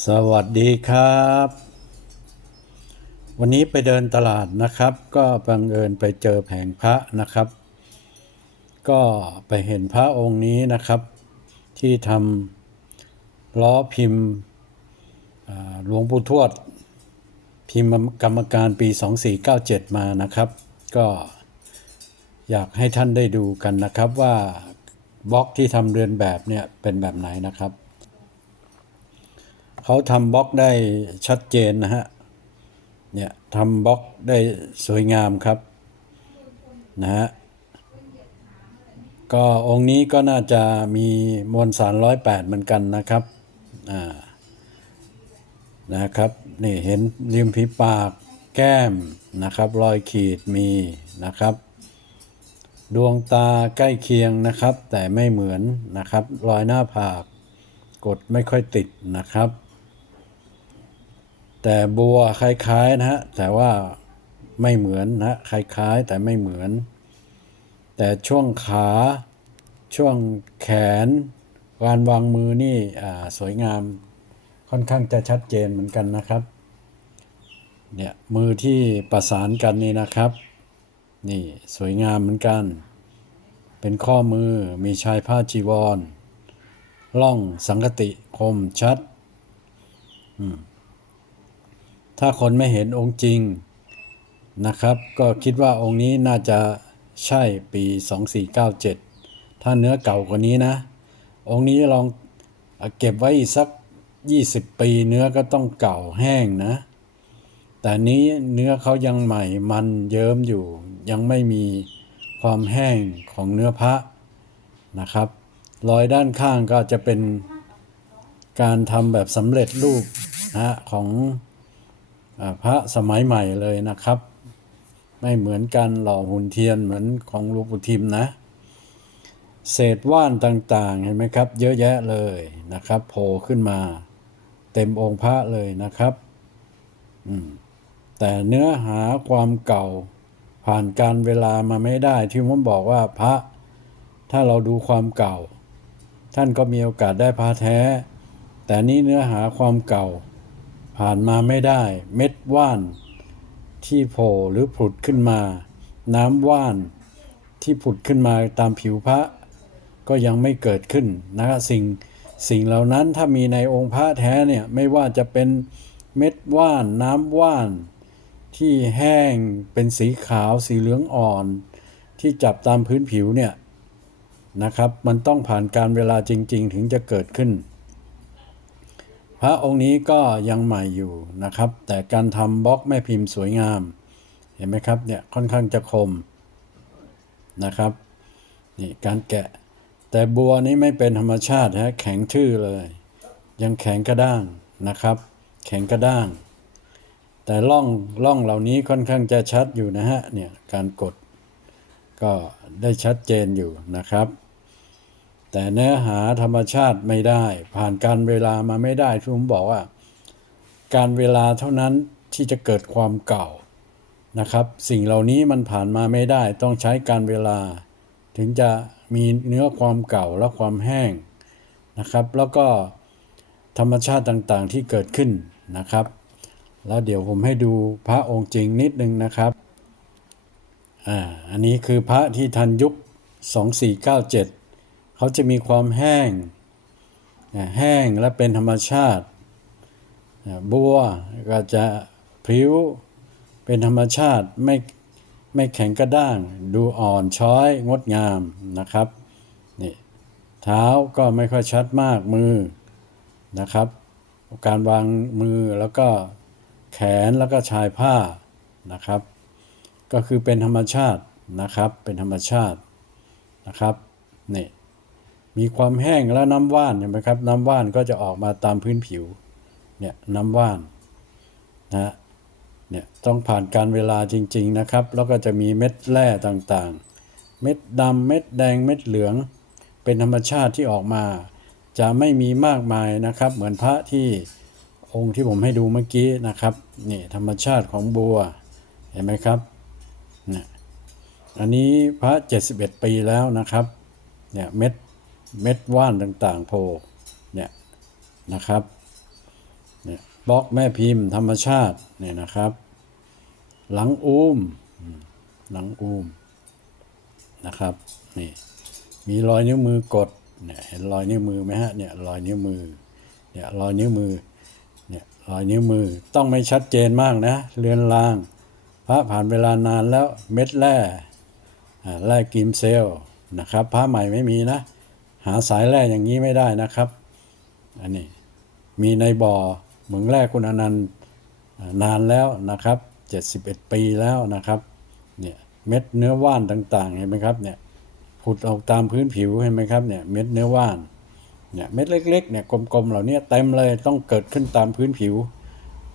สวัสดีครับ วันนี้ไปเดินตลาดนะครับ ก็บังเอิญไปเจอแผงพระนะครับ ก็ไปเห็นพระองค์นี้นะครับ ที่ทำล้อพิมพ์หลวงปู่ทวด พิมพ์กรรมการปี 2497 มานะครับ ก็อยากให้ท่านได้ดูกันนะครับว่าบล็อกที่ทำเรือนแบบเนี่ยเป็นแบบไหนนะครับ เขาทำบล็อกได้ชัดเจนนะฮะ เนี่ยทำบล็อกได้สวยงามครับ นะฮะ ก็องค์นี้ก็น่าจะมีมวลสารร้อยแปดเหมือนกันนะครับ อ่า นะครับ นี่เห็นริมฝีปากแก้มนะครับ รอยขีดมีนะครับ ดวงตาใกล้เคียงนะครับ แต่ไม่เหมือนนะครับ รอยหน้าผากกดไม่ค่อยติดนะครับ แต่บัวคล้ายๆนะฮะแต่ว่าไม่เหมือนนะคล้ายๆ แต่ไม่เหมือน แต่ช่วงขาช่วงแขนการวางมือนี่สวยงามค่อนข้างจะชัดเจนเหมือนกันนะครับเนี่ยมือที่ประสานกันนี่นะครับ นี่สวยงามเหมือนกัน เป็นข้อมือมีชายผ้าจีวรล่องสังกติคมชัด ถ้าคนไม่เห็นองค์จริงนะครับ ก็คิดว่าองค์นี้น่าจะใช่ปี 2497 ถ้าเนื้อเก่ากว่านี้นะ องค์นี้ลองเก็บไว้อีกสัก 20 ปีเนื้อก็ต้องเก่าแห้งนะ แต่นี้เนื้อเขายังใหม่มันเยิ้มอยู่ ยังไม่มีความแห้งของเนื้อพระนะครับ รอยด้านข้างก็จะเป็นการทำแบบสำเร็จรูปนะฮะของ พระสมัยใหม่เลยนะครับ ไม่เหมือนกันหล่อหุ่นเทียนเหมือนของหลวงปู่ทิมนะ เศษว่านต่างๆเห็นไหมครับ เยอะแยะเลยนะครับโผล่ขึ้นมา เต็มองค์พระเลยนะครับแต่เนื้อหาความเก่าผ่านการเวลามาไม่ได้ที่ผมบอกว่าพระ ถ้าเราดูความเก่า ท่านก็มีโอกาสได้พระแท้ แต่นี่เนื้อหาความเก่า ผ่านมาไม่ได้ เม็ดว่าน ที่โผล่หรือผุดขึ้นมา น้ำว่านที่ผุดขึ้นมาตามผิวพระ ก็ยังไม่เกิดขึ้นนะครับสิ่งสิ่งเหล่านั้นถ้ามีในองค์พระแท้เนี่ยไม่ว่าจะเป็นเม็ดว่าน น้ำว่าน ที่แห้งเป็นสีขาวสีเหลืองอ่อน ที่จับตามพื้นผิวเนี่ยนะครับ มันต้องผ่านการเวลาจริง ๆ ถึงจะเกิดขึ้น พระองค์นี้ก็ยังใหม่อยู่นะครับ แต่การทำบล็อกแม่พิมพ์สวยงาม เห็นไหมครับเนี่ยค่อนข้างจะคมนะครับนี่การแกะ แต่บัวนี้ไม่เป็นธรรมชาติฮะแข็งทื่อเลย ยังแข็งกระด้างนะครับ แข็งกระด้าง แต่ล่องล่องเหล่านี้ค่อนข้างจะชัดอยู่นะฮะเนี่ยการกดก็ได้ชัดเจนอยู่นะครับ แต่เนื้อหาธรรมชาติไม่ได้ ผ่านการเวลามาไม่ได้ที่ผมบอกว่า การเวลาเท่านั้นที่จะเกิดความเก่านะครับ สิ่งเหล่านี้มันผ่านมาไม่ได้ต้องใช้การเวลา ถึงจะมีเนื้อความเก่าและความแห้งนะครับ แล้วก็ธรรมชาติต่างๆที่เกิดขึ้นนะครับ แล้วเดี๋ยวผมให้ดูพระองค์จริงนิดนึงนะครับอ่าอันนี้คือพระที่ทันยุค 2497 เขาจะมีความแห้ง แห้งและเป็นธรรมชาติ บัวก็จะพริ้ว เป็นธรรมชาติไม่ไม่แข็งกระด้าง ดูอ่อนช้อยงดงามนะครับนี่เท้าก็ไม่ค่อยชัดมากมือนะครับ การวางมือแล้วก็แขนแล้วก็ชายผ้านะครับ ก็คือเป็นธรรมชาตินะครับเป็นธรรมชาตินะครับนี่ มีความแห้งแล้วน้ำว่านเห็นไหมครับ น้ำว่านก็จะออกมาตามพื้นผิว เนี่ยน้ำว่านนะฮะเนี่ยต้องผ่านการเวลาจริง ๆนะครับ แล้วก็จะมีเม็ดแร่ต่างๆ เม็ดดำเม็ดแดงเม็ดเหลือง เป็นธรรมชาติที่ออกมา จะไม่มีมากมายนะครับ เหมือนพระที่องค์ที่ผมให้ดูเมื่อกี้นะครับนี่ธรรมชาติของบัวเห็นไหมครับเนี่ยอันนี้พระ 71 ปีแล้วนะครับเนี่ยเม็ด เม็ดว่านต่างๆโผล่เนี่ยนะครับเนี่ยบล็อกแม่พิมพ์ธรรมชาติเนี่ยนะครับ หลังอูมอืมหลังอูมนะครับนี่มีรอยนิ้วมือกดเนี่ยเห็นรอยนิ้วมือไหมฮะเนี่ยรอยนิ้วมือเนี่ยรอยนิ้วมือเนี่ยรอยนิ้วมือต้องไม่ชัดเจนมากนะเลือนลาง พระผ่านเวลานานแล้วเม็ดแร่อ่าแร่กิมเซลนะครับพระใหม่ไม่มีนะ หาสายแร่อย่างนี้ไม่ได้นะครับ อันนี้มีในบ่อเหมืองแร่คุณอนันต์นานแล้วนะครับ 71 ปีแล้วนะครับเนี่ยเม็ดเนื้อว่านต่างๆเห็นไหมครับเนี่ยผุดออกตามพื้นผิวเห็นไหมครับเนี่ยเม็ดเนื้อว่านเนี่ยเม็ดเล็กๆเนี่ยกลมๆเหล่านี้เต็มเลยต้องเกิดขึ้นตามพื้นผิว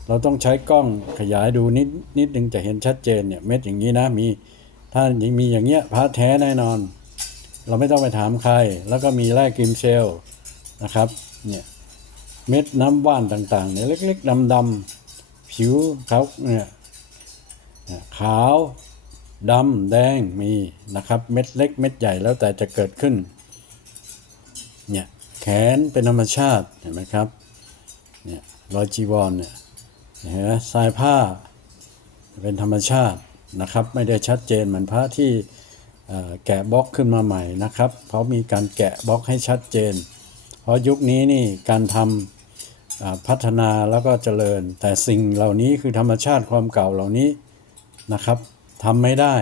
เราต้องใช้กล้องขยายดูนิดนิดนึงจะเห็นชัดเจนเนี่ยเม็ดอย่างนี้นะมีถ้ามีอย่างเงี้ยพระแท้แน่นอน เราไม่ต้องไปถามใคร แล้วก็มีแร่กิมเซลนะครับ เนี่ย เม็ดน้ำว่านต่างๆเนี่ยเล็กๆดำๆผิวเขาเนี่ยเนี่ยขาวดำแดงมีนะครับ เม็ดเล็กเม็ดใหญ่แล้วแต่จะเกิดขึ้น เนี่ยแขนเป็นธรรมชาติเห็นไหมครับ เนี่ยรอยจีวรเนี่ยเห็นไหมสายผ้าเป็นธรรมชาตินะครับ ไม่ได้ชัดเจนเหมือนพระที่ แกะบล็อกขึ้นมาใหม่นะครับเพรามีการแกะบล็อกให้ชัดเจน เพราะยุคนี้นี่การทำพัฒนาแล้วก็เจริญ แต่สิ่งเหล่านี้คือธรรมชาติความเก่าเหล่านี้นะครับทำไม่ได้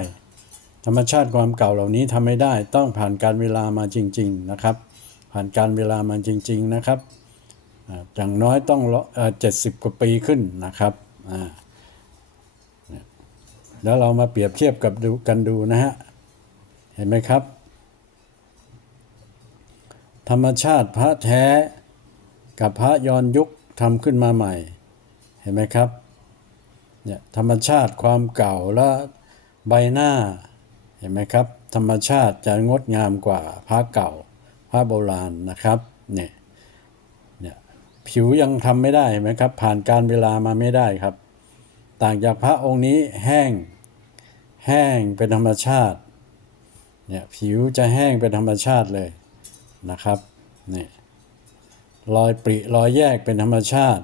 ธรรมชาติความเก่าเหล่านี้ทำไม่ได้ ต้องผ่านการเวลามาจริง ๆนะครับ ผ่านการเวลามาจริง ๆนะครับอย่างน้อยต้องเจ็ดสิบกว่าปีขึ้นนะครับแล้วเรามาเปรียบเทียบกับดูกันดูนะฮะ เห็นไหมครับ ธรรมชาติพระแท้กับพระย้อนยุคทำขึ้นมาใหม่ เห็นไหมครับเนี่ยธรรมชาติความเก่าและใบหน้า เห็นไหมครับ ธรรมชาติจะงดงามกว่าพระเก่าพระโบราณนะครับเนี่ยเนี่ยผิวยังทำไม่ได้เห็นไหมครับ ผ่านการเวลามาไม่ได้ครับ ต่างจากพระองค์นี้แห้งแห้งเป็นธรรมชาติ เนี่ยผิวจะแห้งเป็นธรรมชาติเลยนะครับนี่รอยปริรอยแยกเป็นธรรมชาติ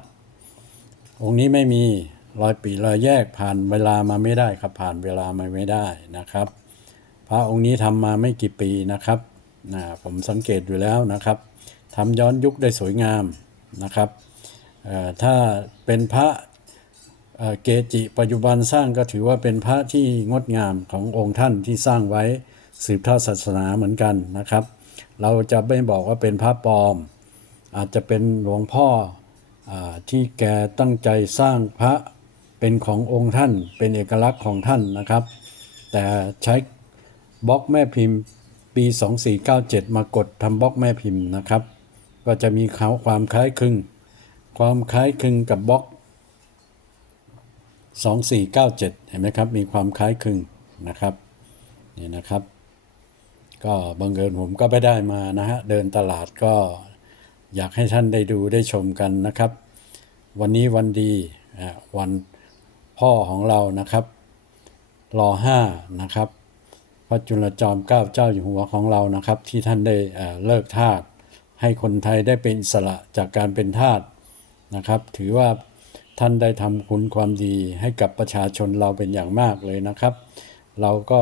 องค์นี้ไม่มีรอยปริรอยแยกผ่านเวลามาไม่ได้ครับผ่านเวลามาไม่ได้นะครับ พระองค์นี้ทำมาไม่กี่ปีนะครับนะผมสังเกตอยู่แล้วนะครับทำย้อนยุคได้สวยงามนะครับถ้าเป็นพระเเกจิปัจจุบันสร้างก็ถือว่าเป็นพระที่งดงามขององค์ท่านที่สร้างไว้ สืบทอดศาสนาเหมือนกันนะครับ เราจะไม่บอกว่าเป็นพระปลอม อาจจะเป็นหลวงพ่ออที่แกตั้งใจสร้างพระเป็นขององค์ท่าน เป็นเอกลักษณ์ของท่านนะครับ แต่ใช้บล็อกแม่พิมพ์ปี 2497 มากดทำบล็อกแม่พิมพ์นะครับ ก็จะมีเขาความคล้ายคลึง ความคล้ายคลึงกับบล็อก 2497 เห็นไหมครับ มีความคล้ายคลึงนะครับ นี่นะครับ ก็บังเอิญผมก็ไปได้มานะฮะเดินตลาดก็อยากให้ท่านได้ดูได้ชมกันนะครับ วันนี้วันดีวันพ่อของเรานะครับรอห้านะครับพระจุลจอมเกล้าเจ้าอยู่หัวของเรานะครับ ที่ท่านได้เเลิกทาสให้คนไทยได้เป็นอิสระจากการเป็นทาสนะครับ ถือว่าท่านได้ทำคุณความดีให้กับประชาชนเราเป็นอย่างมากเลยนะครับ เราก็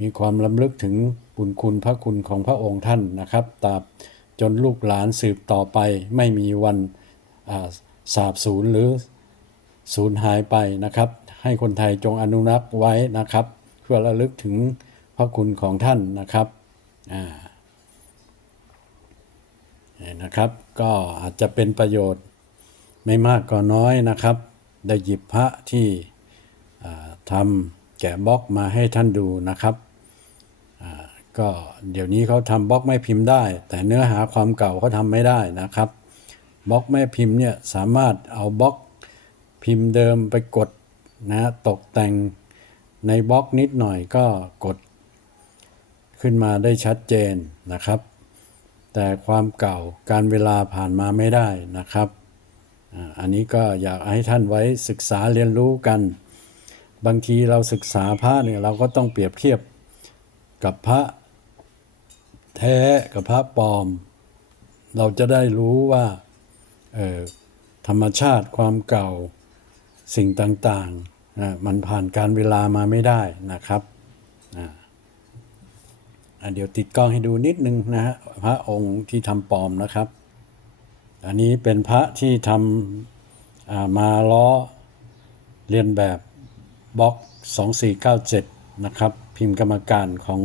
มีความลำลึกถึงบุญคุณพระคุณของพระองค์ท่านนะครับตราบจนลูกหลานสืบต่อไปไม่มีวันาสาบสูญหรือสูญหายไปนะครับ ให้คนไทยจงอนุรักษ์ไว้นะครับ เพื่อระลึกถึงพระคุณของท่านนะครับอ่านะครับก็อาจจะเป็นประโยชน์ไม่มากก็น้อยนะครับ ได้หยิบพระที่ทำแกะบล็อกมาให้ท่านดูนะครับ ก็เดี๋ยวนี้เขาทำบล็อกไม่พิมพ์ได้ แต่เนื้อหาความเก่าเขาทำไม่ได้นะครับบล็อกแม่พิมพ์เนี่ยสามารถเอาบล็อกพิมพ์เดิมไปกดนะตกแต่งในบล็อกนิดหน่อยก็กดขึ้นมาได้ชัดเจนนะครับ แต่ความเก่าการเวลาผ่านมาไม่ได้นะครับ อันนี้ก็อยากให้ท่านไว้ศึกษาเรียนรู้กัน บางทีเราศึกษาพระเนี่ยเราก็ต้องเปรียบเทียบกับพระ แท้กับพระปลอม เราจะได้รู้ว่าออธรรมชาติความเก่าสิ่งต่างๆนะมันผ่านการเวลามาไม่ได้นะครับอ่าอะเดี๋ยวติดกล้องให้ดูนิดนึงนะฮะพระองค์ที่ทำปลอมนะครับ อันนี้เป็นพระที่ทำอ่ามาล้อเรียนแบบบล็อก 2497 นะครับ พิมพ์กรรมการของ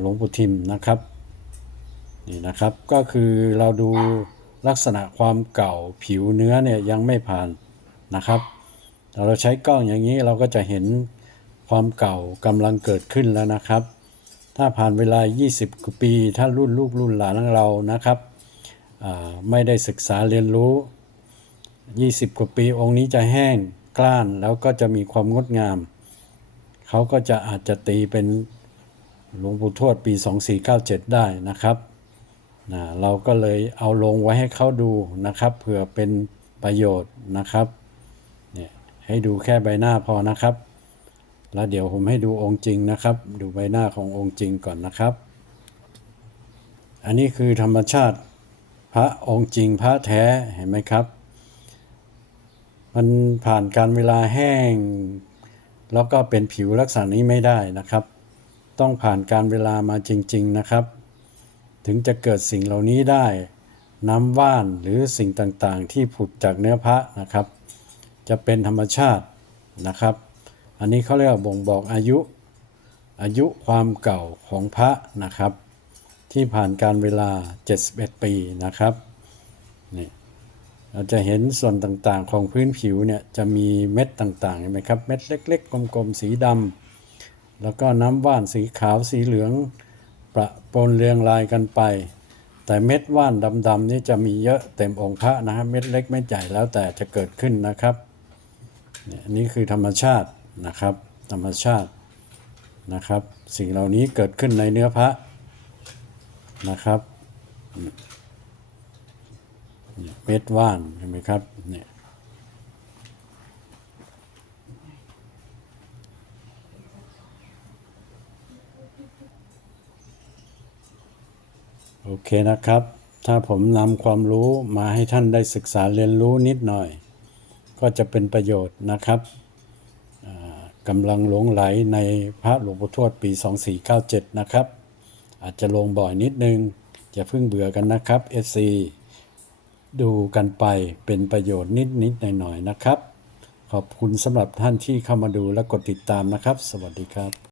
หลวงปู่ทิมนะครับนี่นะครับก็คือเราดูลักษณะความเก่าผิวเนื้อเนี่ยยังไม่ผ่านนะครับแต่เราใช้กล้องอย่างนี้เราก็จะเห็นความเก่ากำลังเกิดขึ้นแล้วนะครับ ถ้าผ่านเวลา 20กว่าปี ถ้ารุ่นลูกรุ่นหลานของเรานะครับไม่ได้ศึกษาเรียนรู้ 20 กว่าปีองค์นี้จะแห้งกล้านแล้วก็จะมีความงดงาม เขาก็จะอาจจะตีเป็น หลวงปู่ทวดปี 2497 ได้นะครับนะเราก็เลยเอาลงไว้ให้เขาดูนะครับเผื่อเป็นประโยชน์นะครับเนี่ยให้ดูแค่ใบหน้าพอนะครับ แล้วเดี๋ยวผมให้ดูองค์จริงนะครับ ดูใบหน้าขององค์จริงก่อนนะครับ อันนี้คือธรรมชาติพระองค์จริงพระแท้เห็นไหมครับ มันผ่านการเวลาแห้ง แล้วก็เป็นผิวลักษณะนี้ไม่ได้นะครับ ต้องผ่านการเวลามาจริง ๆนะครับ ถึงจะเกิดสิ่งเหล่านี้ได้ น้ำว่านหรือสิ่งต่างๆ ที่ผุดจากเนื้อพระนะครับ จะเป็นธรรมชาตินะครับ อันนี้เขาเรียกว่าบ่งบอกอายุ อายุความเก่าของพระนะครับ ที่ผ่านการเวลา 71 ปีนะครับนี่เราจะเห็นส่วนต่างๆของพื้นผิวเนี่ยจะมีเม็ดต่างๆเห็นไหมครับ เม็ดเล็ก ๆ กลมๆ สีดำ แล้วก็น้ำว่านสีขาวสีเหลืองประปนเรียงรายกันไป แต่เม็ดว่านดำๆนี่จะมีเยอะเต็มองค์พระนะครับเม็ดเล็กเม็ดใหญ่แล้วแต่จะเกิดขึ้นนะครับนี่คือธรรมชาตินะครับ ธรรมชาตินะครับ สิ่งเหล่านี้เกิดขึ้นในเนื้อพระนะครับเนี่ยเม็ดว่านเห็นไหมครับเนี่ย โอเคนะครับ ถ้าผมนำความรู้มาให้ท่านได้ศึกษาเรียนรู้นิดหน่อย ก็จะเป็นประโยชน์นะครับกำลังหลงไหลในพระหลวงปู่ทวดปี 2497 นะครับ อาจจะลงบ่อยนิดนึง อย่าเพิ่งเบื่อกันนะครับ FC ดูกันไปเป็นประโยชน์นิดนิดหน่อยหน่อยนะครับ ขอบคุณสำหรับท่านที่เข้ามาดูและกดติดตามนะครับ สวัสดีครับ